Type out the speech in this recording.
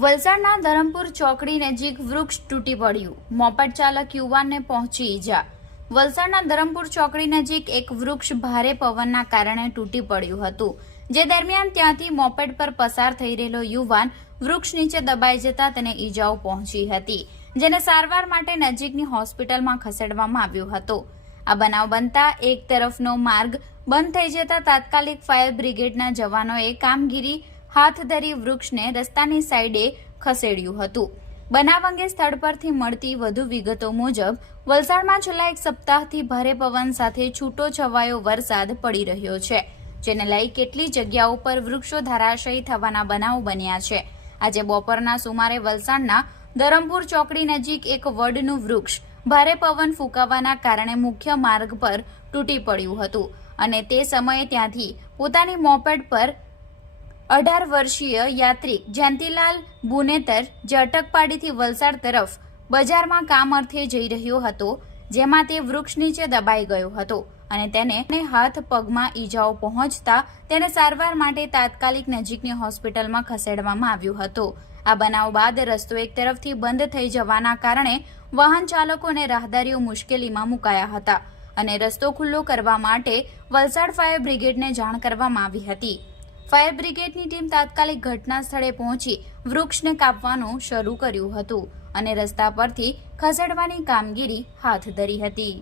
વલસાડના ધરમપુર ચોકડી નજીક વૃક્ષ તૂટી પડ્યું. મોપેડ ચાલક યુવાનને પહોંચી ઈજા. વલસાડના ધરમપુર ચોકડી નજીક એક વૃક્ષ ભારે પવનના કારણે તૂટી પડ્યું હતું. જે દરમિયાન ત્યાંથી મોપેડ પર પસાર થઈ રહેલો યુવાન વૃક્ષ નીચે દબાઈ જતા તેને ઈજાઓ પહોંચી હતી, જેને સારવાર માટે નજીકની હોસ્પિટલમાં ખસેડવામાં આવ્યો હતો. આ બનાવ બનતા એક તરફનો માર્ગ બંધ થઈ જતા તાત્કાલિક ફાયર બ્રિગેડના જવાનોએ કામગીરી હાથ ધરી વૃક્ષને રસ્તાની સાઈડે ખસેડ્યું હતું. બનાવ અંગે સ્થળ પરથી મળતી વધુ વિગતો મુજબ, વલસાડમાં છેલ્લા એક સપ્તાહથી ભારે પવન સાથે છૂટો છવાયો વરસાદ પડી રહ્યો છે, જેને લઈ કેટલી જગ્યાઓ પર વૃક્ષો ધરાશયી થવાના બનાવ બન્યા છે. આજે બપોરના સુમારે વલસાડના ધરમપુર ચોકડી નજીક એક વડનું વૃક્ષ ભારે પવન ફૂંકાવાના કારણે મુખ્ય માર્ગ પર તૂટી પડ્યું હતું અને તે સમયે ત્યાંથી પોતાની મોપેડ પર અઢાર વર્ષીય યાત્રિક જયંતિલાલ બુનેતર જે અટકપાડીથી વલસાડ તરફ બજારમાં કામ અર્થે જઈ રહ્યો હતો, જેમાં તે વૃક્ષ નીચે દબાઈ ગયો હતો અને તેને હાથ પગમાં ઈજાઓ પહોંચતા તેને સારવાર માટે તાત્કાલિક નજીકની હોસ્પિટલમાં ખસેડવામાં આવ્યો હતો. આ બનાવ બાદ રસ્તો એક તરફથી બંધ થઈ જવાના કારણે વાહન ચાલકોને રાહદારીઓ મુશ્કેલીમાં મુકાયા હતા અને રસ્તો ખુલ્લો કરવા માટે વલસાડ ફાયર બ્રિગેડને જાણ કરવામાં આવી હતી. ફાયર બ્રિગેડની ટીમ તાત્કાલિક ઘટના સ્થળે પહોંચી વૃક્ષને કાપવાનું શરૂ કર્યું હતું અને રસ્તા પરથી ખસેડવાની કામગીરી હાથ ધરી હતી.